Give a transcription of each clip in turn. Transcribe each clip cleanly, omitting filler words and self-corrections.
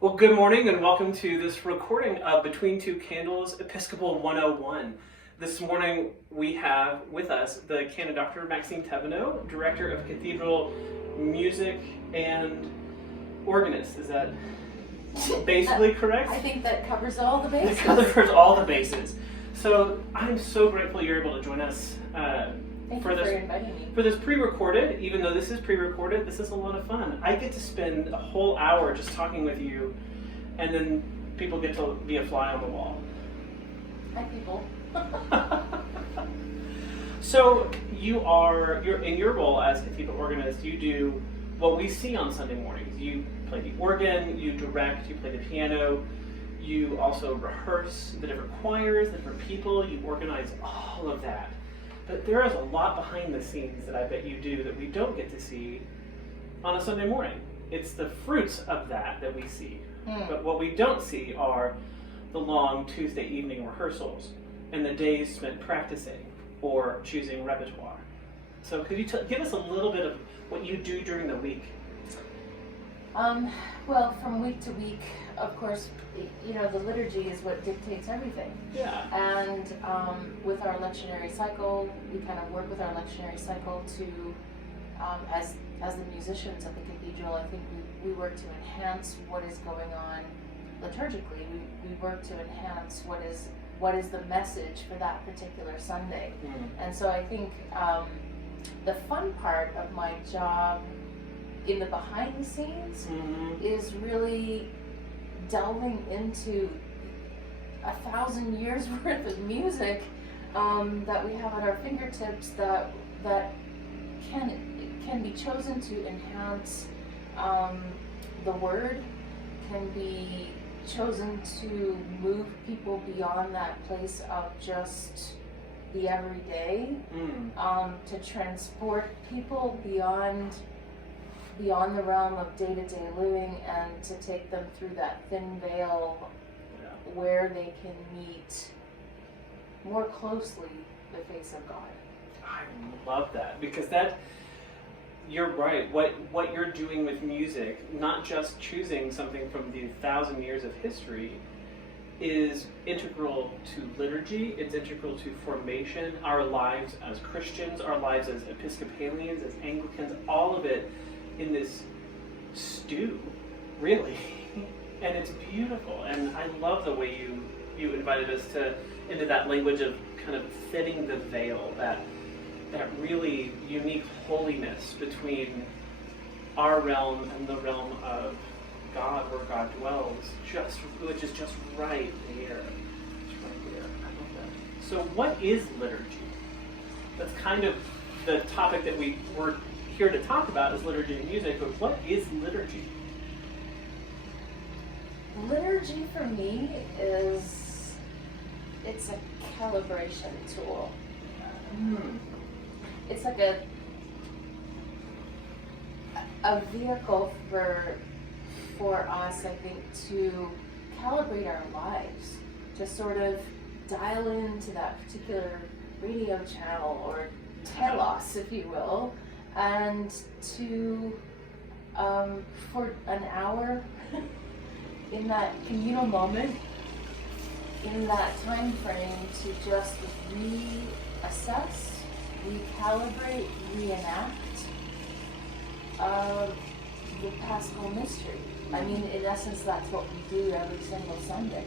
Well, good morning and welcome to this recording of Between Two Candles, Episcopal 101. This morning we have with us the Canon Dr. Maxine Thevenot, Director of Cathedral Music and Organist. Is that basically correct? I think that covers all the bases. It covers all the bases. So I'm so grateful you're able to join us Thank you for inviting me. for this pre-recorded. Even though this is pre-recorded, this is a lot of fun. I get to spend a whole hour just talking with you, and then people get to be a fly on the wall. Hi, people. So you're in your role as cathedral organist. You do what we see on Sunday mornings. You play the organ, you direct, you play the piano. You also rehearse the different choirs, the different people. You organize all of that. But there is a lot behind the scenes that I bet you do that we don't get to see on a Sunday morning. It's the fruits of that we see. But what we don't see are the long Tuesday evening rehearsals and the days spent practicing or choosing repertoire. So could you give us a little bit of what you do during the week? Well, from week to week, of course, the liturgy is what dictates everything. Yeah. And with our lectionary cycle, we kind of work with our lectionary cycle to, as the musicians at the cathedral, I think we work to enhance what is going on liturgically. We work to enhance what is the message for that particular Sunday. Mm-hmm. And so I think the fun part of my job in the behind the scenes is really delving into 1,000 years worth of music that we have at our fingertips that can be chosen to enhance the word, can be chosen to move people beyond that place of just the everyday, to transport people beyond the realm of day-to-day living and to take them through that thin veil where they can meet more closely the face of God. I love that, because you're right. What you're doing with music, not just choosing something from the 1,000 years of history, is integral to liturgy. It's integral to formation, our lives as Christians, our lives as Episcopalians, as Anglicans, all of it in this stew, really. And it's beautiful. And I love the way you invited us into that language of kind of thinning the veil, that really unique holiness between our realm and the realm of God, where God dwells, which is just right there. It's right there. I love that. So what is liturgy? That's kind of the topic that we were here to talk about, is liturgy and music, but what is liturgy? Liturgy for me it's a calibration tool. It's like a vehicle for us, I think, to calibrate our lives, to sort of dial into that particular radio channel or telos, if you will, and to for an hour in that communal moment, in that time frame, to just reassess, recalibrate, reenact the Paschal mystery. I mean, in essence, that's what we do every single Sunday.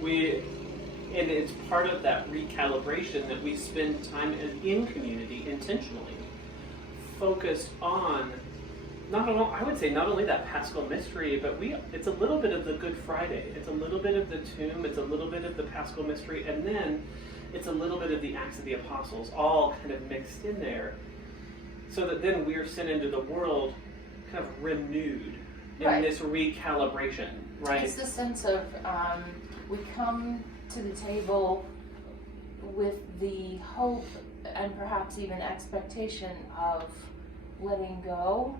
And it's part of that recalibration that we spend time in community intentionally, focused on not only that Paschal mystery, but it's a little bit of the Good Friday, it's a little bit of the tomb, it's a little bit of the Paschal mystery, and then it's a little bit of the Acts of the Apostles, all kind of mixed in there, so that then we're sent into the world kind of renewed in this recalibration, right? It's the sense of we come to the table with the hope and perhaps even expectation of letting go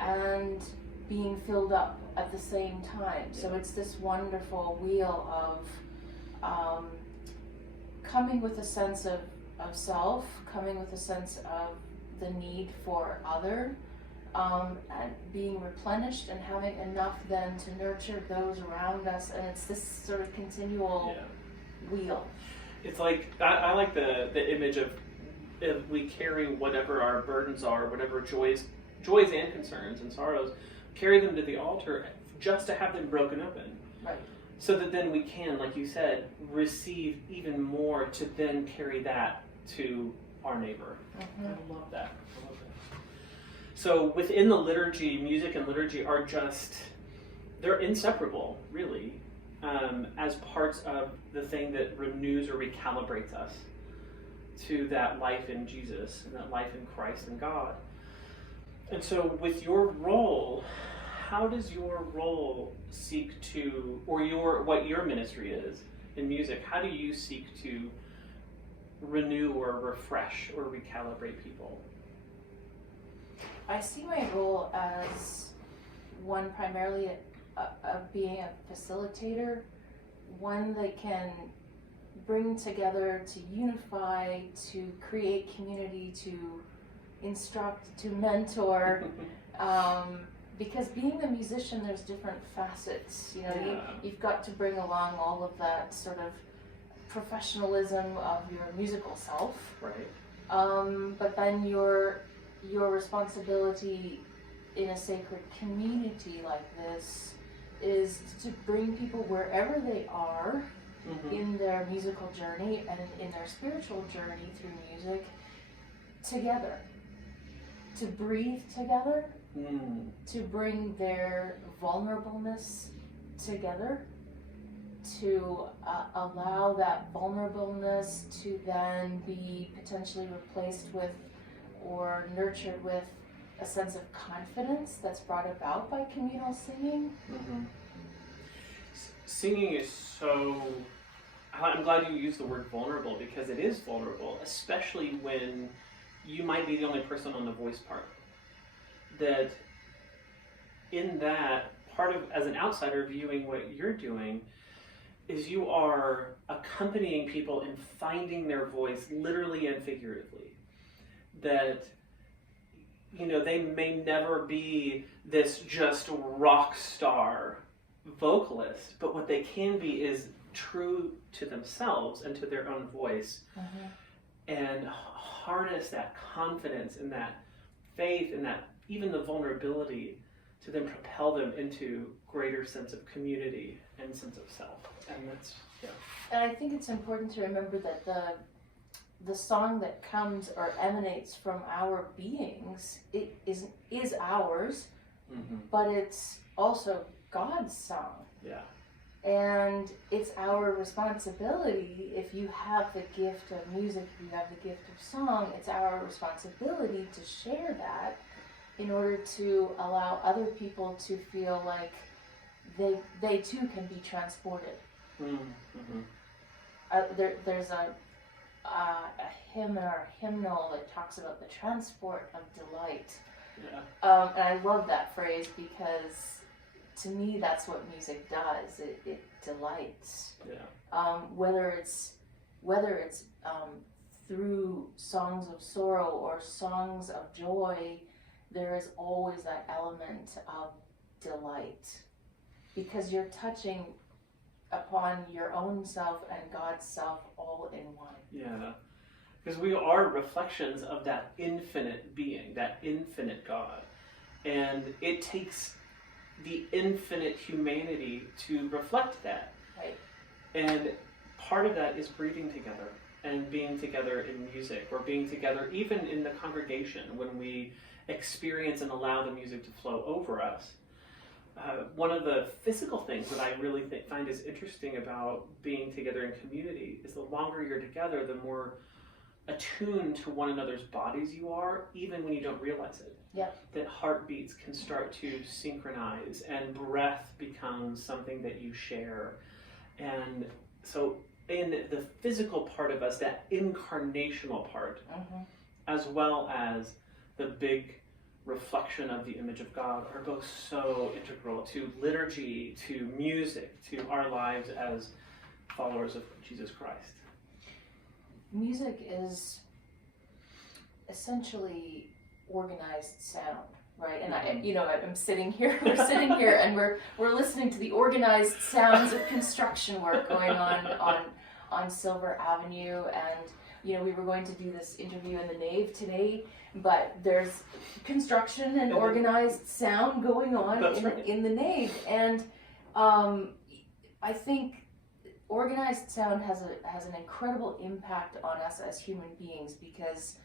and being filled up at the same time. So it's this wonderful wheel of coming with a sense of self, coming with a sense of the need for other, and being replenished and having enough then to nurture those around us, and it's this sort of continual wheel. It's like, I like the image of if we carry whatever our burdens are, whatever joys and concerns and sorrows, carry them to the altar just to have them broken open. Right. So that then we can, like you said, receive even more to then carry that to our neighbor. Mm-hmm. I love that. So within the liturgy, music and liturgy are just, they're inseparable, really, as parts of the thing that renews or recalibrates us to that life in Jesus and that life in Christ and God. And so with your role, how does your role seek to, or what your ministry is in music, how do you seek to renew or refresh or recalibrate people? I see my role as one primarily of being a facilitator, one that can bring together, to unify, to create community, to instruct, to mentor. Because being a musician, there's different facets. You know, you've got to bring along all of that sort of professionalism of your musical self. Right. But then your responsibility in a sacred community like this is to bring people wherever they are in their musical journey and in their spiritual journey through music together, to breathe together, to bring their vulnerableness together, to allow that vulnerableness to then be potentially replaced with or nurtured with a sense of confidence that's brought about by communal singing. Singing is so, I'm glad you used the word vulnerable, because it is vulnerable, especially when you might be the only person on the voice part. That in that, part of, as an outsider viewing what you're doing, is you are accompanying people in finding their voice, literally and figuratively. That, you know, they may never be this just rock star vocalist, but what they can be is true to themselves and to their own voice, and harness that confidence and that faith and that even the vulnerability to then propel them into greater sense of community and sense of self. And that's, And I think it's important to remember that the song that comes or emanates from our beings, it is ours, but it's also God's song. Yeah. And it's our responsibility, if you have the gift of music, if you have the gift of song, it's our responsibility to share that in order to allow other people to feel like they too can be transported. There's a hymn or a hymnal that talks about the transport of delight. And I love that phrase, because to me that's what music does. It delights. Whether it's through songs of sorrow or songs of joy, there is always that element of delight, because you're touching upon your own self and God's self all in one. Yeah, because we are reflections of that infinite being, that infinite God. And it takes the infinite humanity to reflect that. Right. And part of that is breathing together and being together in music, or being together even in the congregation when we experience and allow the music to flow over us. One of the physical things that I really find is interesting about being together in community is the longer you're together, the more attuned to one another's bodies you are, even when you don't realize it. That heartbeats can start to synchronize, and breath becomes something that you share. And so in the physical part of us, that incarnational part, as well as the big reflection of the image of God, are both so integral to liturgy, to music, to our lives as followers of Jesus Christ. Music is essentially organized sound. right? And I'm sitting here, we're sitting here, and we're listening to the organized sounds of construction work going on Silver Avenue, and we were going to do this interview in the nave today, but there's construction and organized sound going on in the nave, and I think organized sound has an incredible impact on us as human beings, because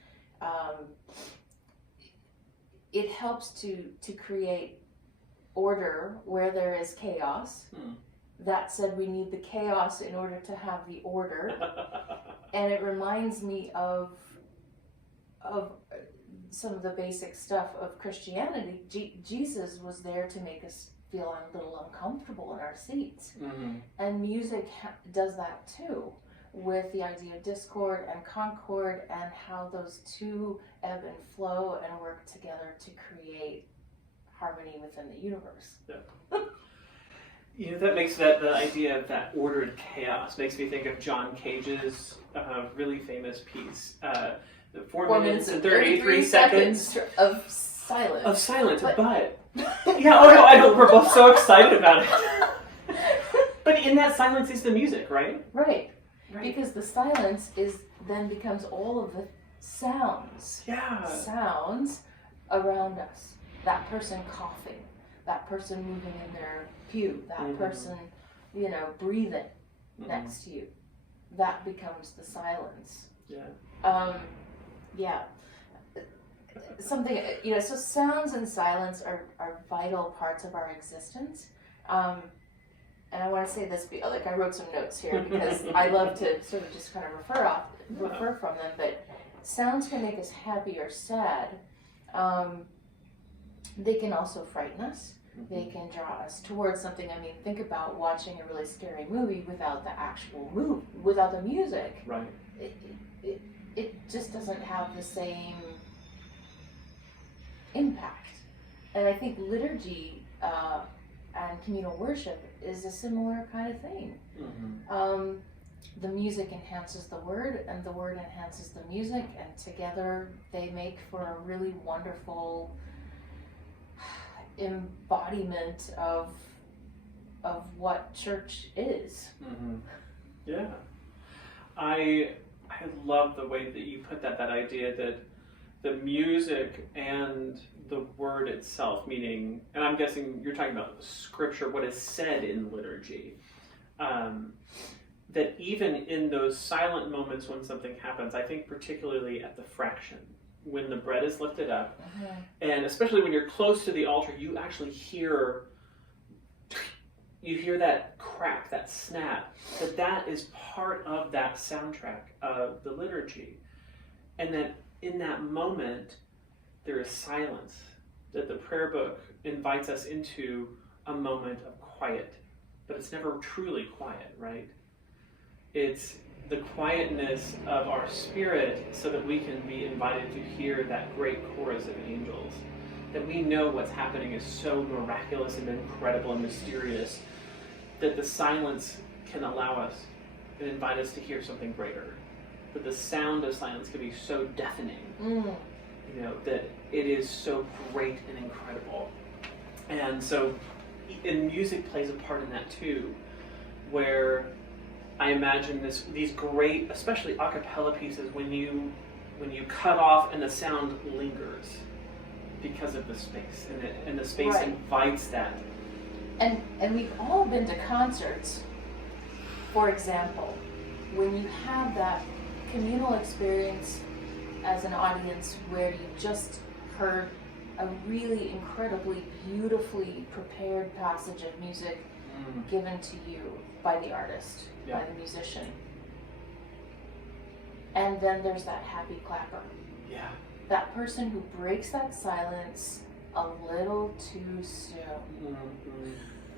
it helps to create order where there is chaos. That said, we need the chaos in order to have the order. And it reminds me of some of the basic stuff of Christianity. Jesus was there to make us feel a little uncomfortable in our seats. Mm-hmm. And music does that too, with the idea of discord and concord, and how those two ebb and flow and work together to create harmony within the universe. Yeah. That makes the idea of that ordered chaos makes me think of John Cage's really famous piece, 4 minutes and 33 seconds of silence. Of silence, but yeah, I know, we're both so excited about it. But in that silence is the music, right? Right. Because the silence then becomes all of the sounds. Yeah. Sounds around us. That person coughing, that person moving in their pew, that mm-hmm. person, breathing mm-hmm. next to you. That becomes the silence. Yeah. Yeah. Something, so sounds and silence are vital parts of our existence. And I want to say this, I wrote some notes here because I love to sort of just kind of refer from them, but sounds can make us happy or sad. They can also frighten us. Mm-hmm. They can draw us towards something. I mean, think about watching a really scary movie without the actual without the music. Right. It just doesn't have the same impact. And I think liturgy and communal worship is a similar kind of thing. Mm-hmm. The music enhances the word, and the word enhances the music, and together they make for a really wonderful embodiment of what church is. Mm-hmm. Yeah. I love the way that you put that idea that the music and the word itself, meaning, and I'm guessing you're talking about scripture, what is said in liturgy, that even in those silent moments when something happens, I think particularly at the fraction, when the bread is lifted up, mm-hmm. and especially when you're close to the altar, you actually hear that crack, that snap, that is part of that soundtrack of the liturgy. And that in that moment, there is silence, that the prayer book invites us into a moment of quiet, but it's never truly quiet, right? It's the quietness of our spirit so that we can be invited to hear that great chorus of angels, that we know what's happening is so miraculous and incredible and mysterious that the silence can allow us and invite us to hear something greater, that the sound of silence can be so deafening, that it is so great and incredible. And so, and music plays a part in that too, where I imagine these great, especially a cappella pieces, when you cut off and the sound lingers because of the space, and the space right. invites that. And we've all been to concerts, for example, when you have that communal experience as an audience where you just heard a really incredibly beautifully prepared passage of music given to you by the artist, yeah. by the musician. And then there's that happy clapper. Yeah. That person who breaks that silence a little too soon. Mm-hmm.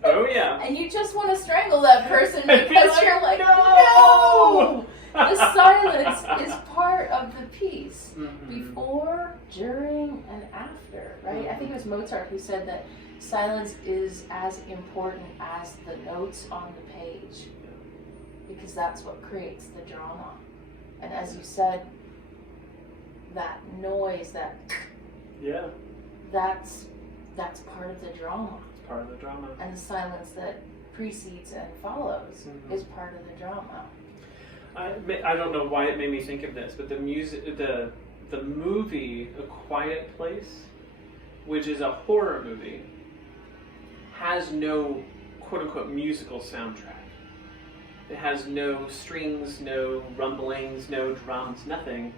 Oh yeah. And you just want to strangle that person because you're like, no! The silence is part of the piece, mm-hmm. before, during, and after, right? Mm-hmm. I think it was Mozart who said that silence is as important as the notes on the page, because that's what creates the drama. And as you said, that noise, that's part of the drama. It's part of the drama. And the silence that precedes and follows is part of the drama. I don't know why it made me think of this, but the movie A Quiet Place, which is a horror movie, has no quote-unquote musical soundtrack. It has no strings, no rumblings, no drums, nothing.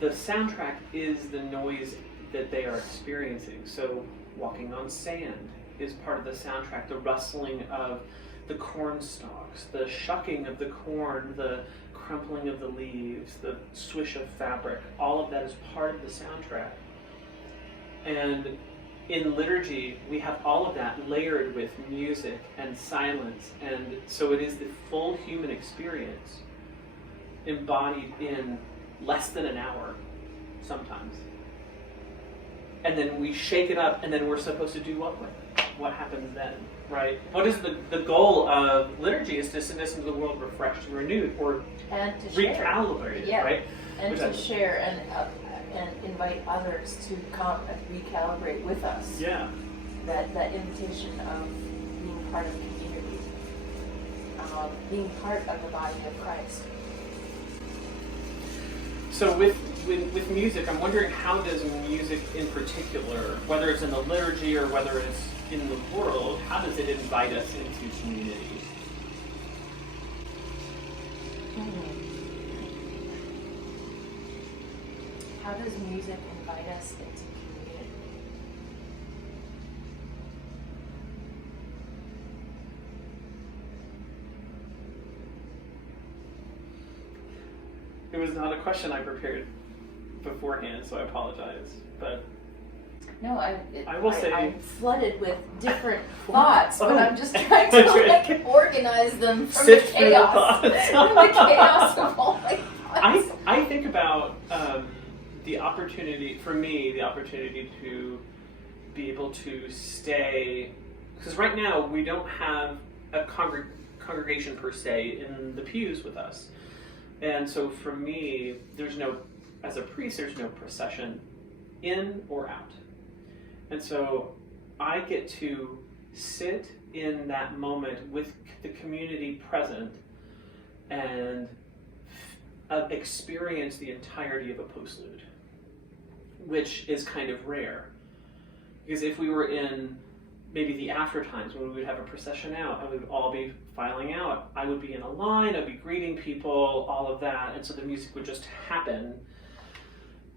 The soundtrack is the noise that they are experiencing. So walking on sand is part of the soundtrack, the rustling of the corn stalks, the shucking of the corn, the crumpling of the leaves, the swish of fabric, all of that is part of the soundtrack. And in liturgy, we have all of that layered with music and silence, and so it is the full human experience embodied in less than an hour, sometimes. And then we shake it up, and then we're supposed to do what with it? What happens then, right? What is the goal of liturgy is to send us into the world refreshed and renewed, or and to recalibrated, share. right? And to share and invite others to come and recalibrate with us. Yeah. That invitation of being part of the community, being part of the body of Christ. So with music, I'm wondering, how does music in particular, whether it's in the liturgy or whether it's in the world, how does it invite us into community? How does music invite us into community? It was not a question I prepared beforehand, so I apologize. But no, I will say I'm flooded with different thoughts, but I'm just trying to organize them from the chaos, from the chaos of all my thoughts. I think about the opportunity, for me, the opportunity to be able to stay, because right now we don't have a congregation per se in the pews with us. And so for me, as a priest, there's no procession in or out. And so I get to sit in that moment with the community present and experience the entirety of a postlude, which is kind of rare. Because if we were in maybe the after times when we would have a procession out and we would all be filing out, I would be in a line, I'd be greeting people, all of that, and so the music would just happen.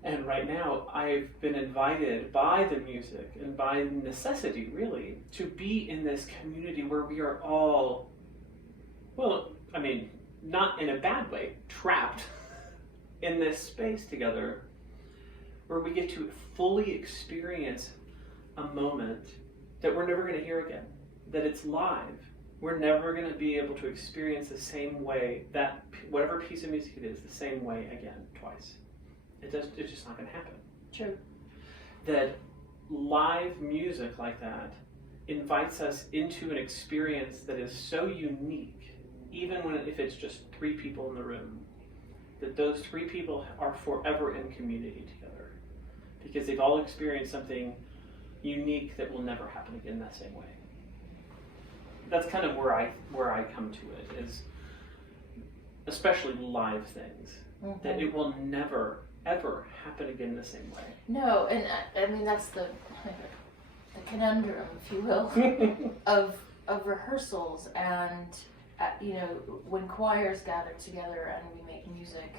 And right now, I've been invited by the music and by necessity, really, to be in this community where we are all, well, I mean, not in a bad way, trapped in this space together, where we get to fully experience a moment that we're never going to hear again, that it's live. We're never going to be able to experience the same way, that whatever piece of music it is, the same way again, twice. It's just not going to happen. True. That live music like that invites us into an experience that is so unique, even if it's just 3 people in the room, that those 3 people are forever in community together, because they've all experienced something unique that will never happen again that same way. That's kind of where I come to it, is especially live things, that it will never ever happen again the same way. No, and I mean that's the conundrum, if you will, of rehearsals, and when choirs gather together and we make music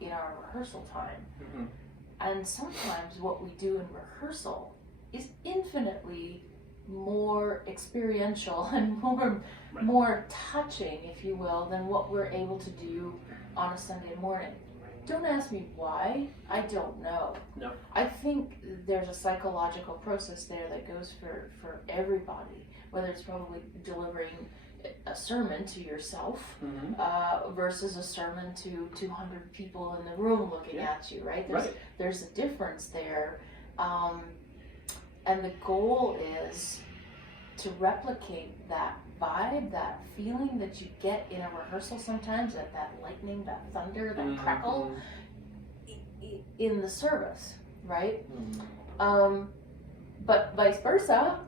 in our rehearsal time, and sometimes what we do in rehearsal is infinitely more experiential and more touching, if you will, than what we're able to do on a Sunday morning. Don't ask me why. I don't know. No. I think there's a psychological process there that goes for everybody, whether it's probably delivering a sermon to yourself versus a sermon to 200 people in the room looking at you, right? There's a difference there. And the goal is to replicate that vibe, that feeling that you get in a rehearsal sometimes, that lightning, that thunder, that crackle in the service, right? But vice versa,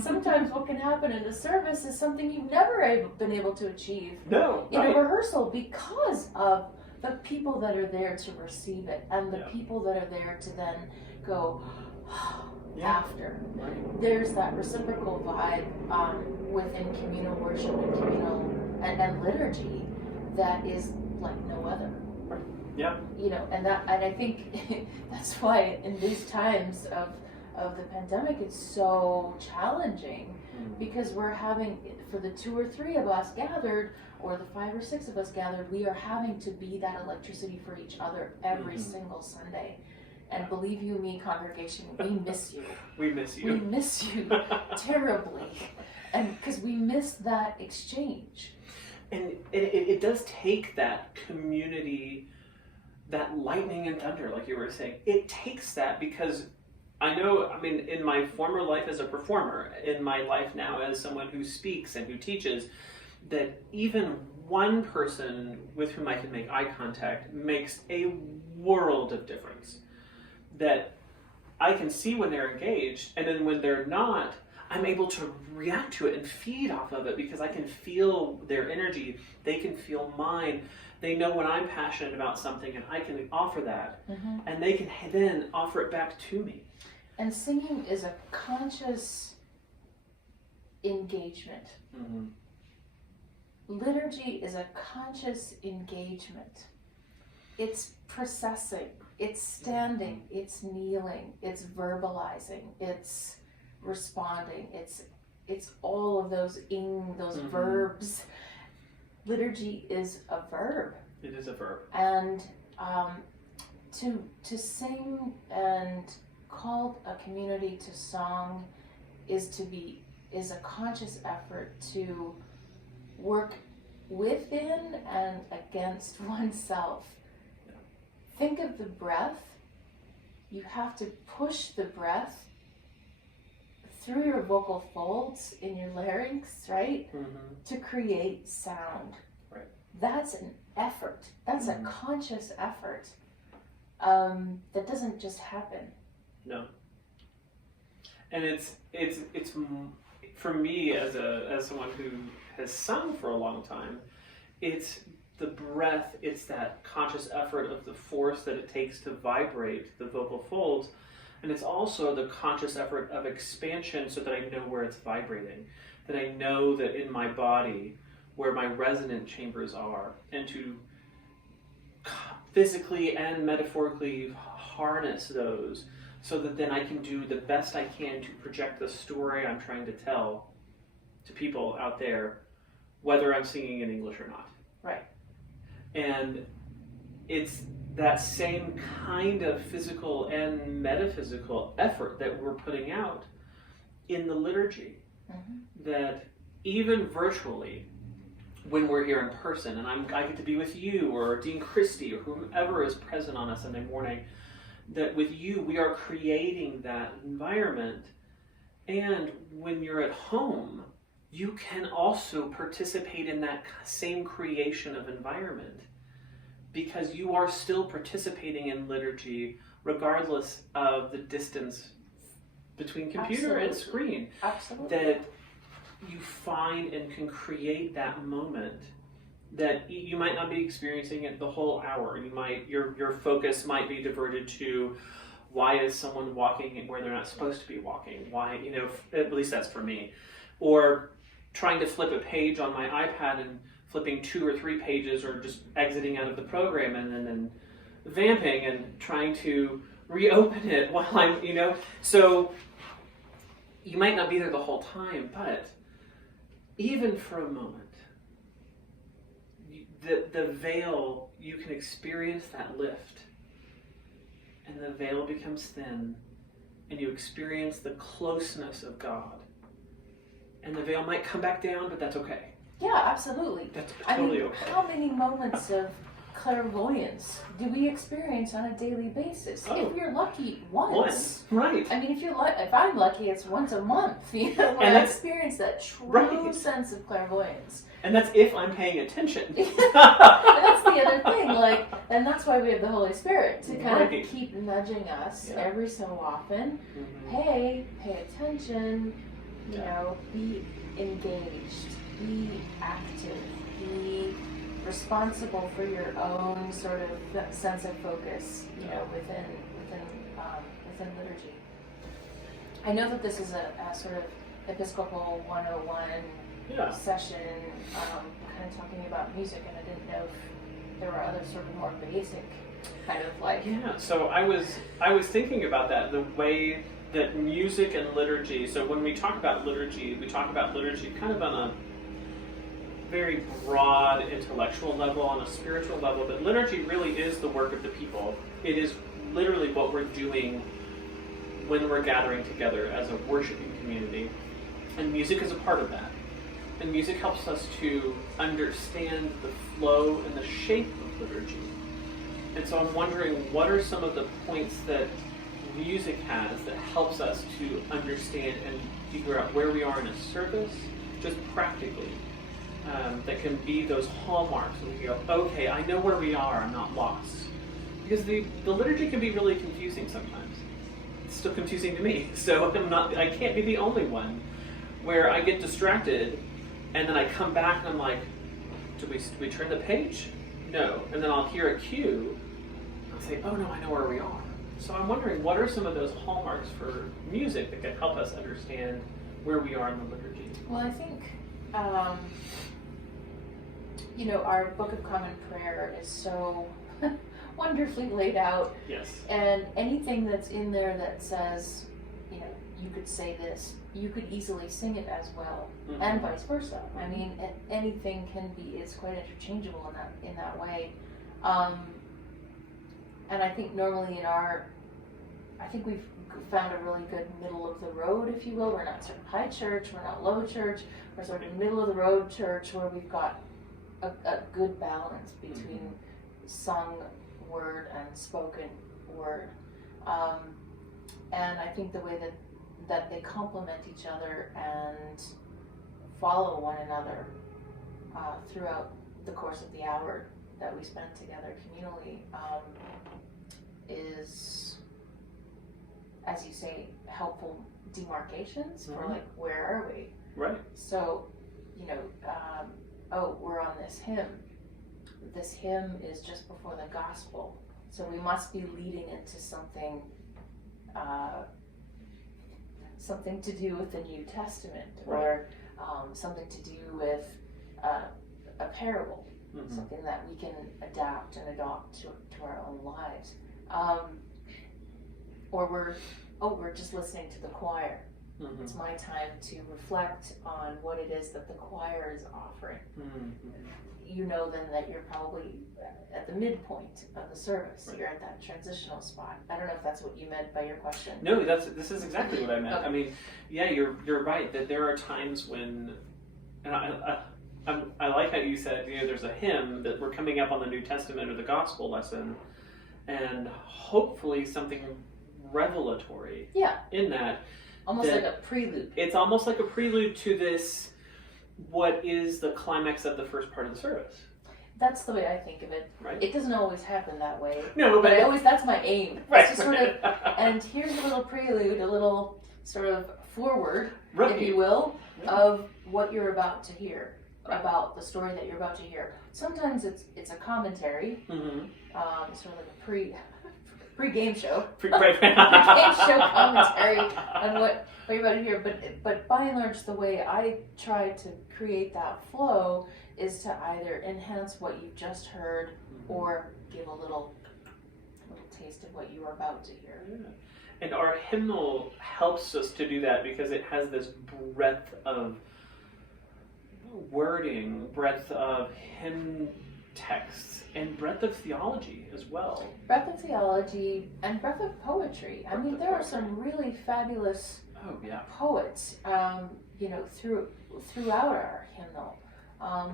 sometimes what can happen in a service is something you've never been able to achieve in a rehearsal because of the people that are there to receive it and the people that are there to then go after. Right. There's that reciprocal vibe within communal worship and communal and liturgy that is like no other. Yeah. You know, and I think that's why in these times of the pandemic it's so challenging, because we're having, for the 2 or 3 of us gathered, or the 5 or 6 of us gathered, we are having to be that electricity for each other every single Sunday. And believe you me, congregation, we miss you. We miss you. We miss you terribly. And because we miss that exchange. And it does take that community, that lightning and thunder, like you were saying. It takes that, because I know, I mean, in my former life as a performer, in my life now as someone who speaks and who teaches, that even one person with whom I can make eye contact makes a world of difference. That I can see when they're engaged, and then when they're not, I'm able to react to it and feed off of it, because I can feel their energy, they can feel mine. They know when I'm passionate about something and I can offer that, and they can then offer it back to me. And singing is a conscious engagement. Liturgy is a conscious engagement. It's processing, it's standing, it's kneeling, it's verbalizing, it's responding, it's all of those verbs. Liturgy is a verb. It is a verb. And to sing and call a community to song is a conscious effort to work within and against oneself. Think of the breath. You have to push the breath through your vocal folds in your larynx, right? To create sound. Right. That's an effort. That's a conscious effort that doesn't just happen. No. And it's for me as someone who has sung for a long time, it's the breath, it's that conscious effort of the force that it takes to vibrate the vocal folds, and it's also the conscious effort of expansion so that I know where it's vibrating, that I know that in my body where my resonant chambers are, and to physically and metaphorically harness those so that then I can do the best I can to project the story I'm trying to tell to people out there, whether I'm singing in English or not. Right. And it's that same kind of physical and metaphysical effort that we're putting out in the liturgy. That even virtually, when we're here in person, and I get to be with you or Dean Christie or whomever is present on a Sunday morning, that with you we are creating that environment. And when you're at home, you can also participate in that same creation of environment, because you are still participating in liturgy regardless of the distance between computer and screen. Absolutely. That you find and can create that moment that you might not be experiencing it the whole hour. You might, your focus might be diverted to, why is someone walking where they're not supposed to be walking? Why, at least that's for me. Or trying to flip a page on my iPad and flipping 2 or 3 pages, or just exiting out of the program and then vamping and trying to reopen it while I'm, so you might not be there the whole time, but even for a moment, the veil, you can experience that lift, and the veil becomes thin, and you experience the closeness of God. And the veil might come back down, but that's okay. Yeah, absolutely. That's totally okay. How many moments of clairvoyance do we experience on a daily basis? Oh. If you're lucky, once. Right. I mean, if I'm lucky, it's once a month. When I experience that true sense of clairvoyance. And that's if I'm paying attention. And that's the other thing. And that's why we have the Holy Spirit to kind of keep nudging us every so often. Hey, pay attention, you know, be engaged, be active, be responsible for your own sort of sense of focus, you know, within liturgy. I know that this is a sort of Episcopal 101 session, kind of talking about music, and I didn't know if there were other sort of more basic kind of like... Yeah, so I was thinking about that, the way that music and liturgy, so when we talk about liturgy, we talk about liturgy kind of on a very broad intellectual level, on a spiritual level, but liturgy really is the work of the people. It is literally what we're doing when we're gathering together as a worshiping community. And music is a part of that. And music helps us to understand the flow and the shape of liturgy. And so I'm wondering, what are some of the points that music has that helps us to understand and figure out where we are in a service, just practically, that can be those hallmarks where we go, okay, I know where we are, I'm not lost. Because the liturgy can be really confusing sometimes. It's still confusing to me, so I can't be the only one where I get distracted and then I come back and I'm like, do we turn the page? No. And then I'll hear a cue, I'll say, oh no, I know where we are. So I'm wondering, what are some of those hallmarks for music that can help us understand where we are in the liturgy? Well, I think, you know, our Book of Common Prayer is so wonderfully laid out. Yes. And anything that's in there that says, you know, you could say this, you could easily sing it as well, and vice versa. I mean, anything is quite interchangeable in that way. And I think normally I think we've found a really good middle of the road, if you will. We're not sort of high church, we're not low church, we're sort of middle of the road church where we've got a good balance between sung word and spoken word. And I think the way that they complement each other and follow one another throughout the course of the hour that we spend together communally is, as you say, helpful demarcations for like, where are we? Right. So, you know, oh, we're on this hymn. This hymn is just before the gospel, so we must be leading into something to do with the New Testament, or something to do with a parable, something that we can adapt and adopt to our own lives. Or we're just listening to the choir. It's my time to reflect on what it is that the choir is offering. You know then that you're probably at the midpoint of the service. Right. You're at that transitional spot. I don't know if that's what you meant by your question. No, this is exactly what I meant. Okay. I mean, yeah, you're right that there are times when, and I like how you said, you know, there's a hymn that we're coming up on the New Testament or the gospel lesson, and hopefully something revelatory. Yeah. In that. Almost like a prelude. It's almost like a prelude to this, what is the climax of the first part of the service. That's the way I think of it. Right. It doesn't always happen that way. No, but that's my aim. Right. It's to sort of, and here's a little prelude, a little sort of forward, if you will, of what you're about to hear, about the story that you're about to hear. Sometimes it's a commentary, sort of like a pre-game show, pre-game show commentary on what you're about to hear. But by and large, the way I try to create that flow is to either enhance what you've just heard or give a little taste of what you are about to hear. Yeah. And our hymnal helps us to do that because it has this breadth of wording, breadth of hymn texts, and breadth of theology as well. Breadth of theology and breadth of poetry. I mean, there are some really fabulous poets, you know, throughout our hymnal,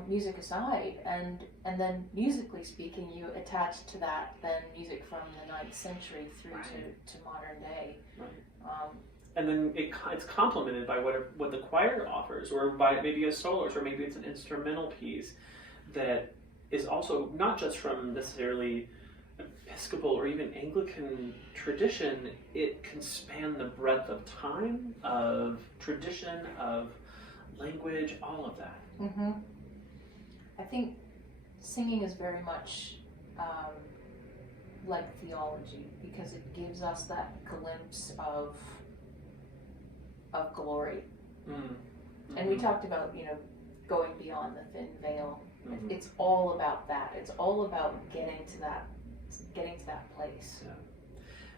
music aside, and then musically speaking, you attach to that then music from the 9th century through to modern day. Right. And then it's complemented by what the choir offers, or by maybe a soloist, or maybe it's an instrumental piece that is also not just from necessarily Episcopal or even Anglican tradition, it can span the breadth of time, of tradition, of language, all of that. Mm-hmm. I think singing is very much like theology, because it gives us that glimpse of glory. Mm-hmm. And we talked about, going beyond the thin veil. Mm-hmm. It's all about that. It's all about getting to that place. Yeah.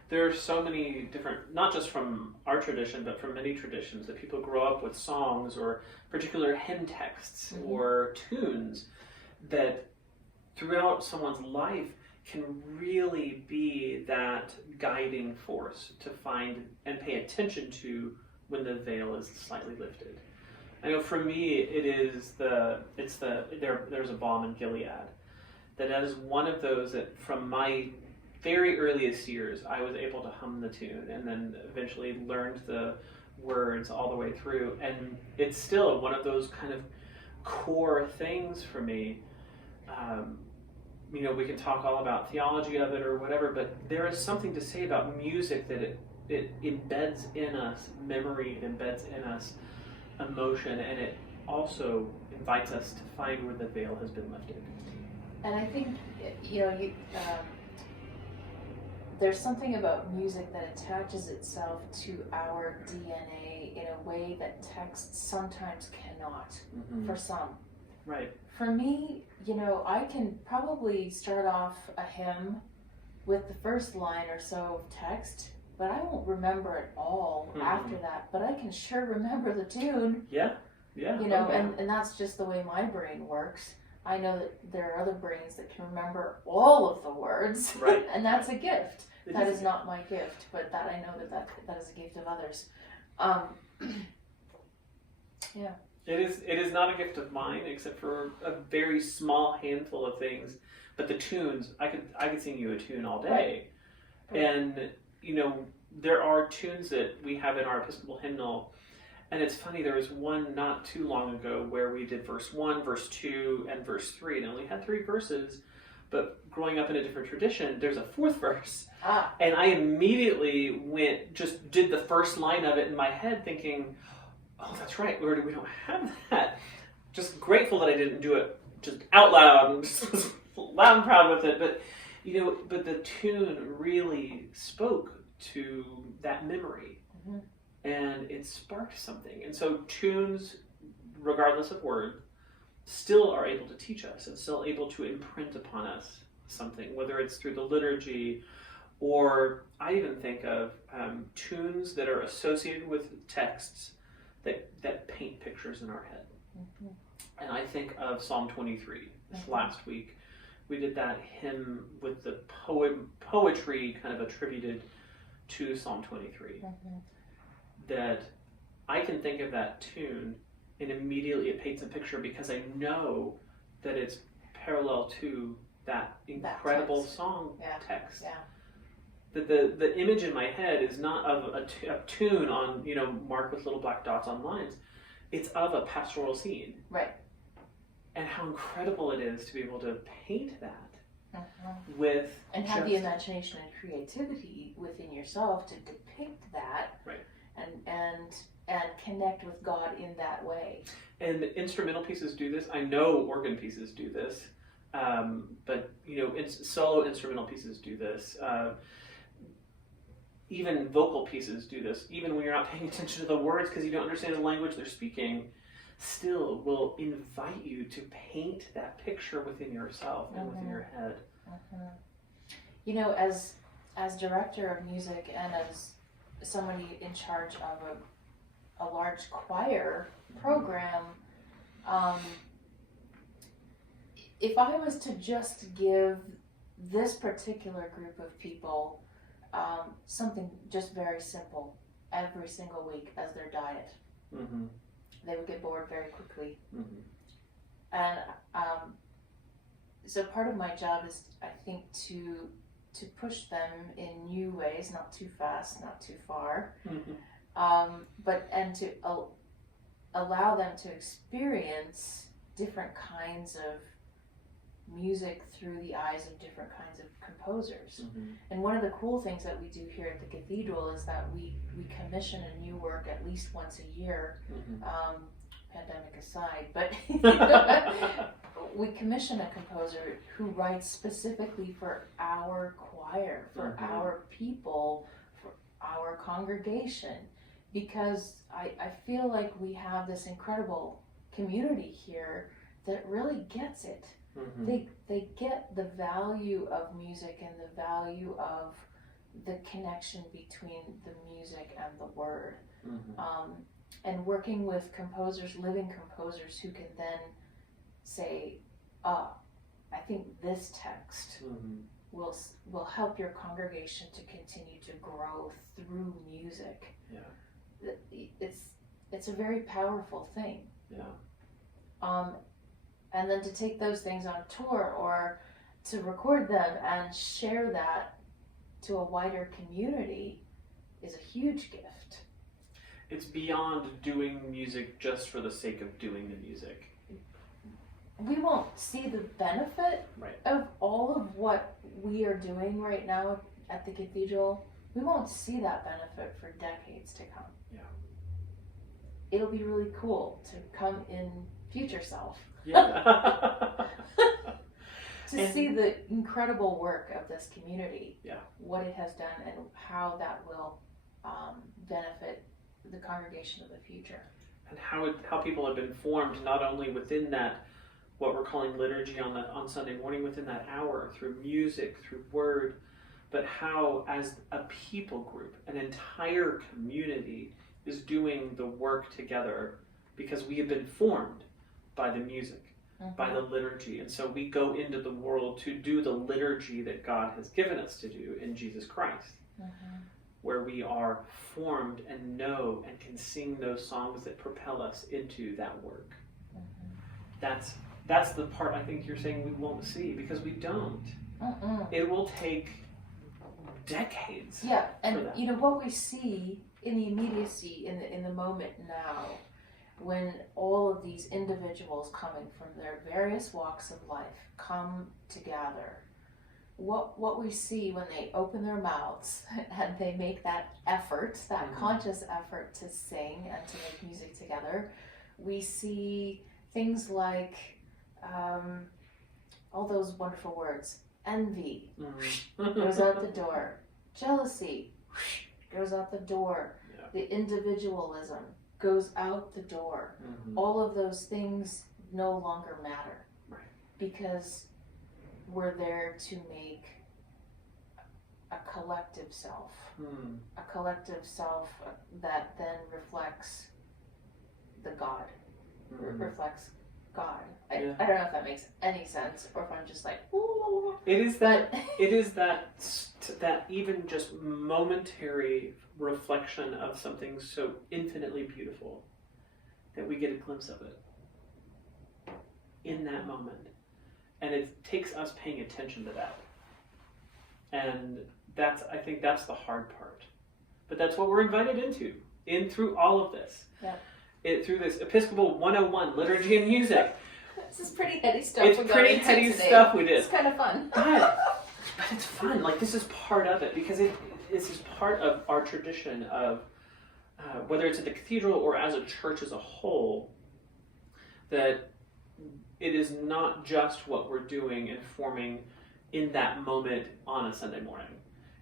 There are so many different, not just from our tradition, but from many traditions, that people grow up with songs or particular hymn texts mm-hmm. or tunes that throughout someone's life can really be that guiding force to find and pay attention to when the veil is slightly lifted. I know for me, there's a balm in Gilead that is one of those that from my very earliest years, I was able to hum the tune and then eventually learned the words all the way through. And it's still one of those kind of core things for me. We can talk all about theology of it or whatever, but there is something to say about music that it embeds in us memory, it embeds in us emotion, and it also invites us to find where the veil has been lifted. And I think, there's something about music that attaches itself to our DNA in a way that text sometimes cannot, mm-hmm. for some. Right. For me, I can probably start off a hymn with the first line or so of text, but I won't remember it all mm-hmm. after that. But I can sure remember the tune. Yeah. And that's just the way my brain works. I know that there are other brains that can remember all of the words, right. And that's a gift. That is not my gift, but that I know that is a gift of others. Yeah. It is not a gift of mine, except for a very small handful of things. But the tunes, I could sing you a tune all day, right. And there are tunes that we have in our Episcopal hymnal, and it's funny. There was one not too long ago where we did verse 1, verse 2, and verse 3, and it only had 3 verses. But growing up in a different tradition, there's a 4th verse, and I immediately did the first line of it in my head, thinking, oh, that's right, Lord, we don't have that. Just grateful that I didn't do it just out loud and just was loud and proud with it. But, but the tune really spoke to that memory, mm-hmm. and it sparked something. And so tunes, regardless of word, still are able to teach us and still able to imprint upon us something, whether it's through the liturgy, or I even think of tunes that are associated with texts that paint pictures in our head. Mm-hmm. And I think of Psalm 23. This mm-hmm. last week, we did that hymn with the poetry kind of attributed to Psalm 23. Mm-hmm. That I can think of that tune and immediately it paints a picture because I know that it's parallel to that incredible song text. Yeah. That the image in my head is not of a tune on, marked with little black dots on lines. It's of a pastoral scene. Right. And how incredible it is to be able to paint that mm-hmm. with and have the imagination and creativity within yourself to depict that. Right. And connect with God in that way. And instrumental pieces do this. I know organ pieces do this, but solo instrumental pieces do this. Even vocal pieces do this. Even when you're not paying attention to the words because you don't understand the language they're speaking, still will invite you to paint that picture within yourself and mm-hmm. within your head. Mm-hmm. As director of music and as somebody in charge of a large choir program, if I was to just give this particular group of people something just very simple every single week as their diet, mm-hmm. they would get bored very quickly. Mm-hmm. And so part of my job is, I think, to push them in new ways, not too fast, not too far, mm-hmm. And to allow them to experience different kinds of music through the eyes of different kinds of composers. Mm-hmm. And one of the cool things that we do here at the cathedral is that we commission a new work at least once a year, Mm-hmm. Pandemic aside, but we commission a composer who writes specifically for our choir, for Mm-hmm. our people, for our congregation, because I feel like we have this incredible community here that really gets it. Mm-hmm. They get the value of music and the value of the connection between the music and the word. Mm-hmm. And working with composers, living composers, who can then say, I think this text Mm-hmm. will help your congregation to continue to grow through music. Yeah. It's a very powerful thing. Yeah. And then to take those things on tour or to record them and share that to a wider community is a huge gift. It's beyond doing music just for the sake of doing the music. We won't see the benefit Right. of all of what we are doing right now at the cathedral. We won't see that benefit for decades to come. Yeah. It'll be really cool to come in future self Yeah. to see the incredible work of this community, Yeah. what it has done, and how that will benefit the congregation of the future. And how people have been formed not only within that, what we're calling liturgy on Sunday morning, within that hour, through music, through word, but how as a people group, an entire community is doing the work together because we have been formed by the music, by the liturgy. And so we go into the world to do the liturgy that God has given us to do in Jesus Christ. Where we are formed and know and can sing those songs that propel us into that work. That's the part I think you're saying we won't see, because we don't. It will take decades. Yeah, and for that. you know what we see in the immediacy, in the moment now, when all of these individuals coming from their various walks of life come together. What we see when they open their mouths and they make that effort, that conscious effort to sing and to make music together, we see things like all those wonderful words. Envy goes out the door. Jealousy goes out the door. Yeah. The individualism goes out the door. All of those things no longer matter. Right. Because we're there to make a collective self. A collective self that then reflects the God. Reflects God. I don't know if that makes any sense, or if I'm just like, ooh. It is that even just momentary reflection of something so infinitely beautiful that we get a glimpse of it in that moment. And it takes us paying attention to that. And I think that's the hard part. But that's what we're invited into, through all of this. Yeah. Through this Episcopal 101, liturgy and music. This is pretty heady stuff. It's pretty heady stuff we did. It's kind of fun. But it's fun. Like, this is part of it, because this is part of our tradition of, whether it's at the cathedral or as a church as a whole, that it is not just what we're doing and forming in that moment on a Sunday morning.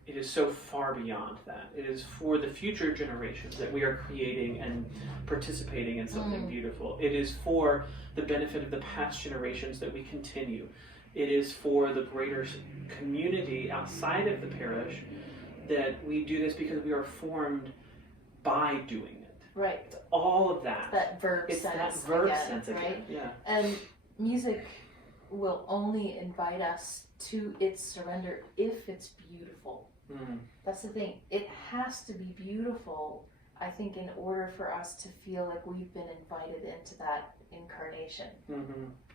It is so far beyond that. It is for the future generations that we are creating and participating in something beautiful. It is for the benefit of the past generations that we continue. It is for the greater community outside of the parish that we do this because we are formed by doing it. Right. It's all of that. That verb it's sense. That verb again, sense again. Right? Yeah. And music will only invite us to its surrender if it's beautiful. That's the thing. It has to be beautiful, I think, in order for us to feel like we've been invited into that incarnation.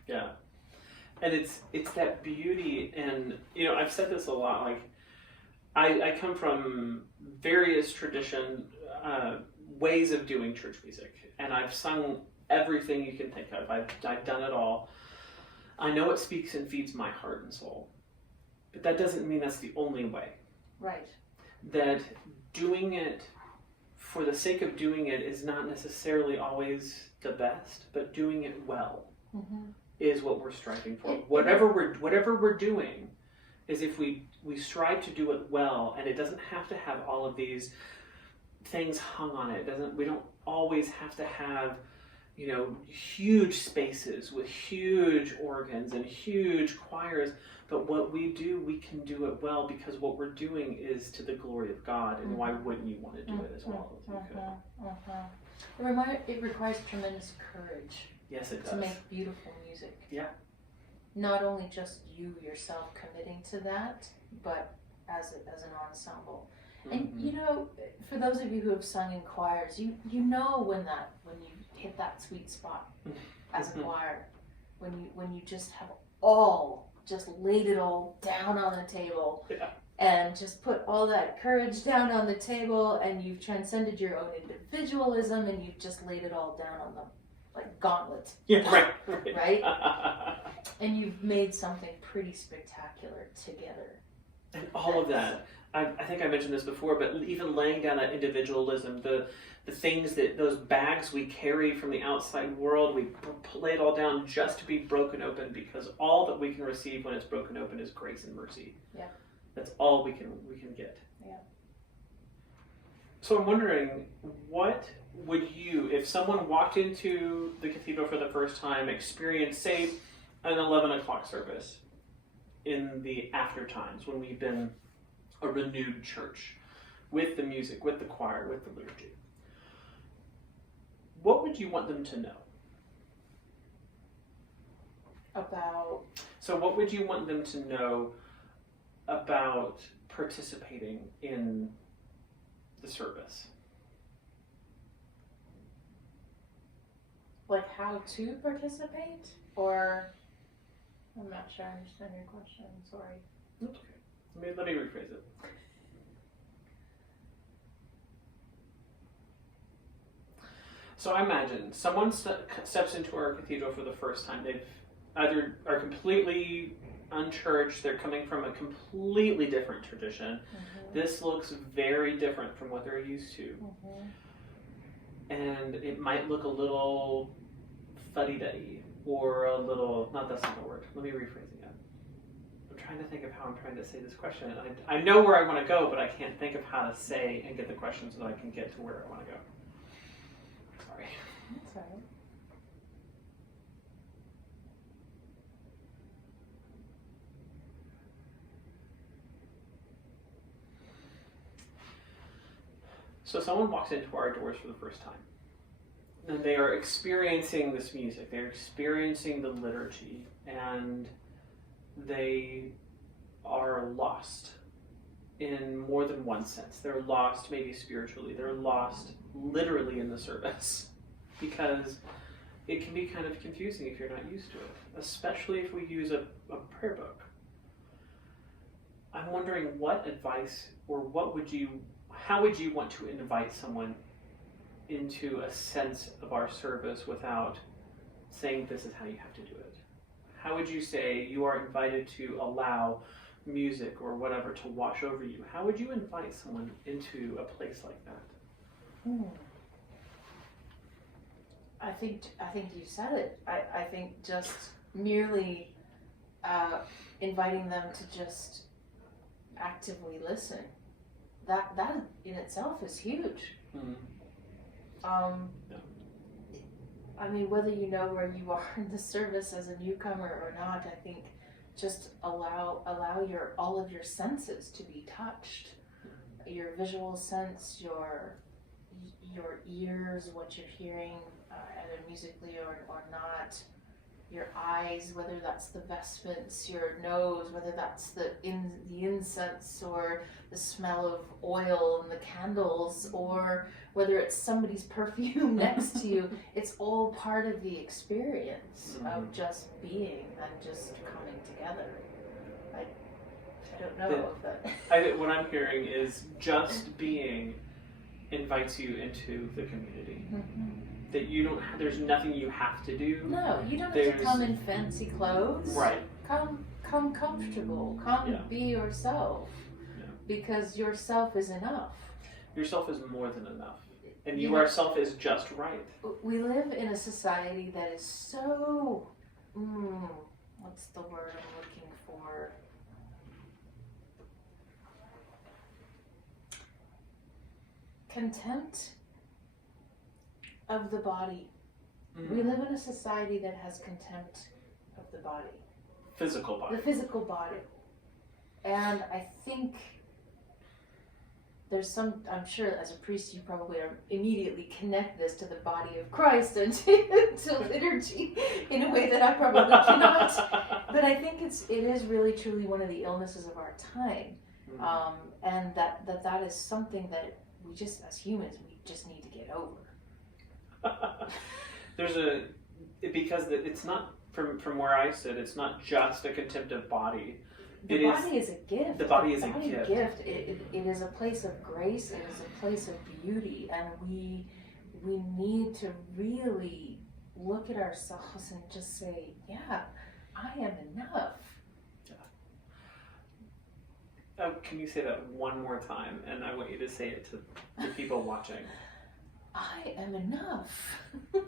Yeah. And it's that beauty, and I've said this a lot, like I come from various ways of doing church music, and I've sung everything you can think of. I've done it all. I know it speaks and feeds my heart and soul, but that doesn't mean that's the only way. Right. That doing it for the sake of doing it is not necessarily always the best, but doing it well is what we're striving for. Whatever we're doing is if we strive to do it well, and it doesn't have to have all of these things hung on it. We don't always have to have, you know, huge spaces with huge organs and huge choirs, but what we do, we can do it well because what we're doing is to the glory of God, and why wouldn't you want to do it as well as you could? It requires tremendous courage. Yes, it does. To make beautiful music. Yeah. Not only just you yourself committing to that, but as an ensemble. And you know, for those of you who have sung in choirs, you know when you hit that sweet spot as a choir, when you just have just laid it all down on the table, and just put all that courage down on the table, and you've transcended your own individualism, and you've just laid it all down on the gauntlet. Yeah, right. Right? And you've made something pretty spectacular together. And all of that, I think I mentioned this before, but even laying down that individualism, the things those bags we carry from the outside world, we lay it all down just to be broken open, because all that we can receive when it's broken open is grace and mercy. Yeah. That's all we can get. Yeah. So I'm wondering, what would you, if someone walked into the cathedral for the first time, experience, say, an 11 o'clock service in the after times when we've been a renewed church, with the music, with the choir, with the liturgy, what would you want them to know? So what would you want them to know about participating in the service? Like how to participate? Or, I'm not sure I understand your question, sorry. That's okay. Let me rephrase it. So I imagine someone steps into our cathedral for the first time. They've either are completely unchurched, they're coming from a completely different tradition. This looks very different from what they're used to. And it might look a little fuddy-duddy, or a little, that's not the word. Let me rephrase again. I'm trying to think of how I'm trying to say this question. And I know where I want to go, but I can't think of how to say and get the question so that I can get to where I want to go. Sorry. That's all right. So someone walks into our doors for the first time, and they are experiencing this music, they're experiencing the liturgy, and they are lost in more than one sense. They're lost maybe spiritually, they're lost literally in the service, because it can be kind of confusing if you're not used to it, especially if we use a prayer book. I'm wondering what advice, or how would you want to invite someone into a sense of our service without saying this is how you have to do it? How would you say you are invited to allow music or whatever to wash over you? How would you invite someone into a place like that? I think you said it. I think just merely inviting them to just actively listen. That in itself is huge. I mean, whether you know where you are in the service as a newcomer or not, I think just allow all of your senses to be touched. Your visual sense, your ears, what you're hearing, either musically or not. Your eyes, whether that's the vestments, your nose, whether that's the incense or the smell of oil and the candles, or whether it's somebody's perfume next to you. It's all part of the experience of just being and just coming together. I don't know if that... What I'm hearing is just being invites you into the community. Mm-hmm. That you don't. There's nothing you have to do. No, you don't have to come in fancy clothes. Right. Come comfortable. Come be yourself. Yeah. Because yourself is enough. Yourself is more than enough. And you yourself is just right. We live in a society that is so, what's the word I'm looking for? Contempt of the body. Mm-hmm. We live in a society that has contempt of the body. Physical body. The physical body. And I think there's I'm sure as a priest you probably immediately connect this to the body of Christ and to liturgy in a way that I probably cannot. But I think it is really truly one of the illnesses of our time. And that is something that we just, as humans, we just need to get over. Because it's not, from where I sit, it's not just a contempt of body. The body is a gift. The body is a gift. It is a place of grace. It is a place of beauty, and we need to really look at ourselves and just say, "Yeah, I am enough." Yeah. Can you say that one more time? And I want you to say it to the people watching. I am enough.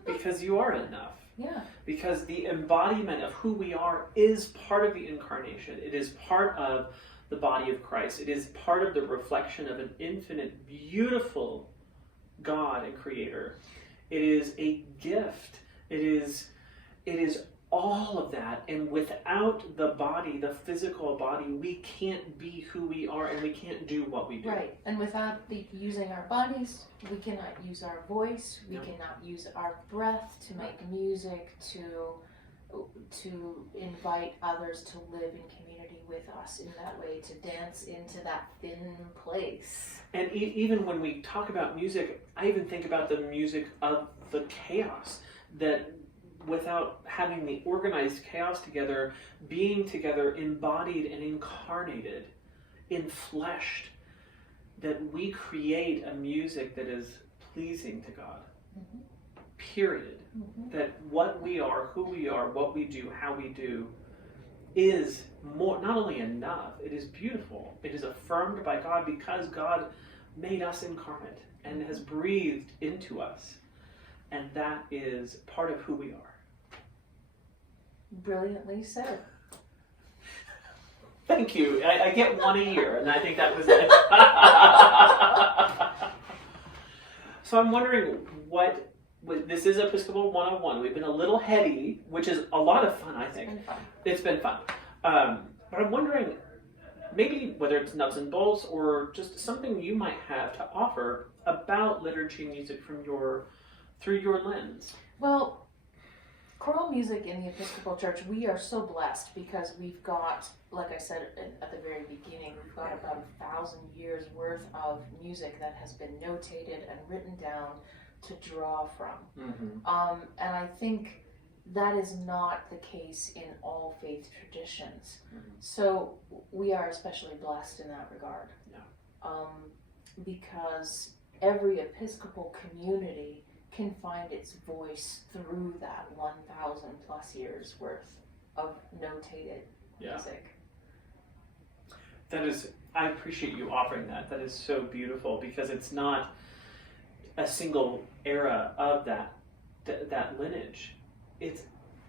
Because you are enough. Yeah. Because the embodiment of who we are is part of the incarnation. It is part of the body of Christ. It is part of the reflection of an infinite, beautiful God and Creator. It is a gift. It is all of that. And without the body, the physical body, we can't be who we are and we can't do what we do. Right. And without using our bodies, we cannot use our voice. We cannot use our breath to make music, to invite others to live in community with us in that way, to dance into that thin place. And even when we talk about music, I even think about the music of the chaos, that without having the organized chaos together, being together, embodied and incarnated, enfleshed, that we create a music that is pleasing to God. Mm-hmm. Period. Mm-hmm. That what we are, who we are, what we do, how we do, is more, not only enough, it is beautiful. It is affirmed by God because God made us incarnate and has breathed into us. And that is part of who we are. Brilliantly said. Thank you. I get one a year, and I think that was it. So I'm wondering this is Episcopal 101. We've been a little heady, which is a lot of fun, I think. It's been fun. But I'm wondering, maybe whether it's nuts and bolts or just something you might have to offer about liturgy music through your lens. Well, choral music in the Episcopal Church, we are so blessed because we've got, like I said at the very beginning, we've got about 1,000 years worth of music that has been notated and written down to draw from. Mm-hmm. And I think that is not the case in all faith traditions. Mm-hmm. So we are especially blessed in that regard. Yeah. Because every Episcopal community can find its voice through that 1,000 plus years worth of notated music. I appreciate you offering that. That is so beautiful because it's not a single era of that lineage. It's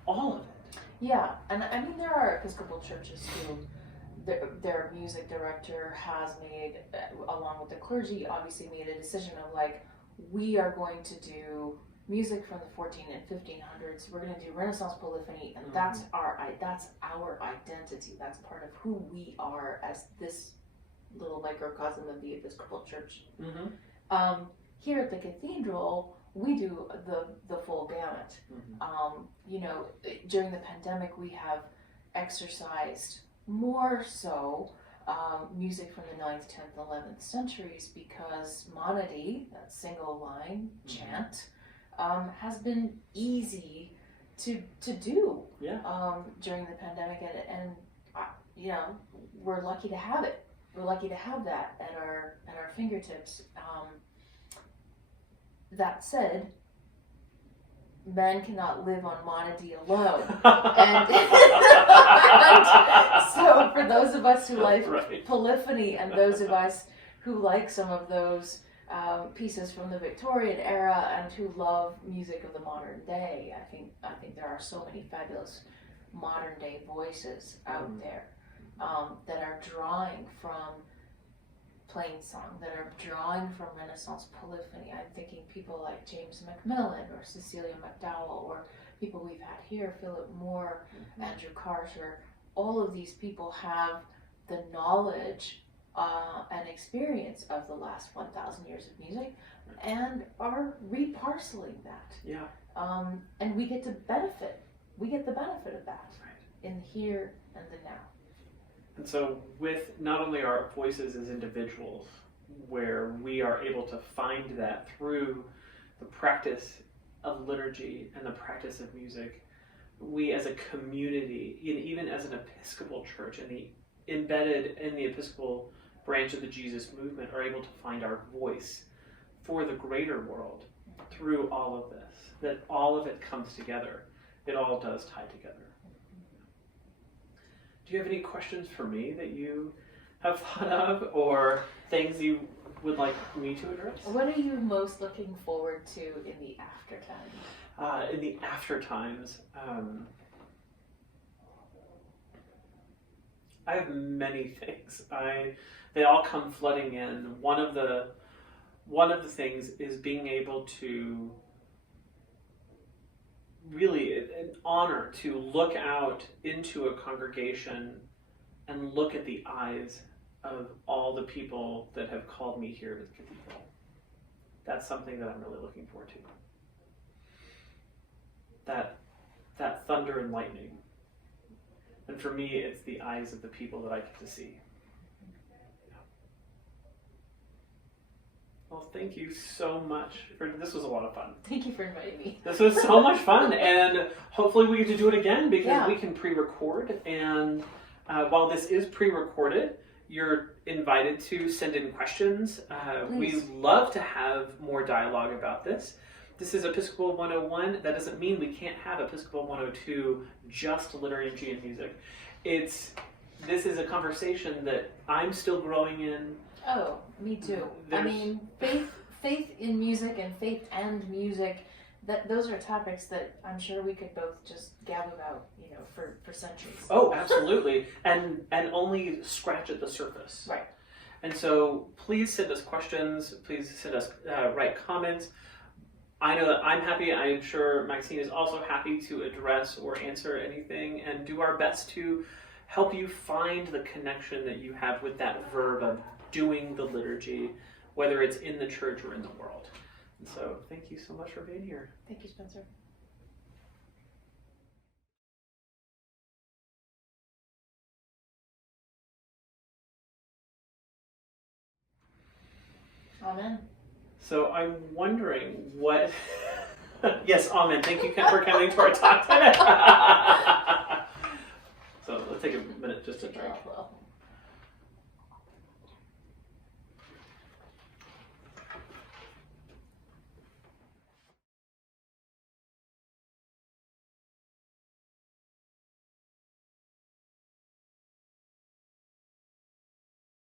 all of it. Yeah, and I mean there are Episcopal churches who their music director has made, along with the clergy, obviously made a decision of like, we are going to do music from the 14 and 1500s. We're going to do Renaissance polyphony, and that's our identity. That's part of who we are as this little microcosm of the Episcopal Church. Mm-hmm. Here at the cathedral, we do the full gamut. Mm-hmm. During the pandemic, we have exercised more so music from the 9th, 10th, and 11th centuries because monody, that single line chant, has been easy to do during the pandemic, and we're lucky to have it. We're lucky to have that at our fingertips. that said, man cannot live on monody alone. And so for those of us who like polyphony, and those of us who like some of those pieces from the Victorian era and who love music of the modern day, I think there are so many fabulous modern day voices out there that are drawing from plain song, that are drawing from Renaissance polyphony. I'm thinking people like James Macmillan or Cecilia McDowell, or people we've had here, Philip Moore, Andrew Carter. All of these people have the knowledge and experience of the last 1,000 years of music and are reparceling that. Yeah. And we get to benefit. We get the benefit of that in the here and the now. And so with not only our voices as individuals, where we are able to find that through the practice of liturgy and the practice of music, we as a community, even as an Episcopal church and embedded in the Episcopal branch of the Jesus movement, are able to find our voice for the greater world through all of this, that all of it comes together. It all does tie together. Do you have any questions for me that you have thought of, or things you would like me to address? What are you most looking forward to in the after times? In the after times, I have many things. They all come flooding in. One of the things is being able to really an honor to look out into a congregation and look at the eyes of all the people that have called me here to the cathedral. That's something that I'm really looking forward to. That thunder and lightning. And for me, it's the eyes of the people that I get to see. Well, thank you so much. This was a lot of fun. Thank you for inviting me. This was so much fun, and hopefully we get to do it again, because we can pre-record. And while this is pre-recorded, you're invited to send in questions. We love to have more dialogue about this. This is Episcopal 101. That doesn't mean we can't have Episcopal 102, just liturgy and music. This is a conversation that I'm still growing in. I mean, faith in music and faith and music, those are topics that I'm sure we could both just gab about, for centuries. Oh, absolutely. and only scratch at the surface. Right. And so please send us questions. Please send us write comments. I know that I'm happy. I'm sure Maxine is also happy to address or answer anything, and do our best to help you find the connection that you have with that verb of doing the liturgy, whether it's in the church or in the world. And so thank you so much for being here. Thank you, Spencer. Amen. So I'm wondering what... Yes, amen. Thank you for coming to our talk today. So let's take a minute just to drink.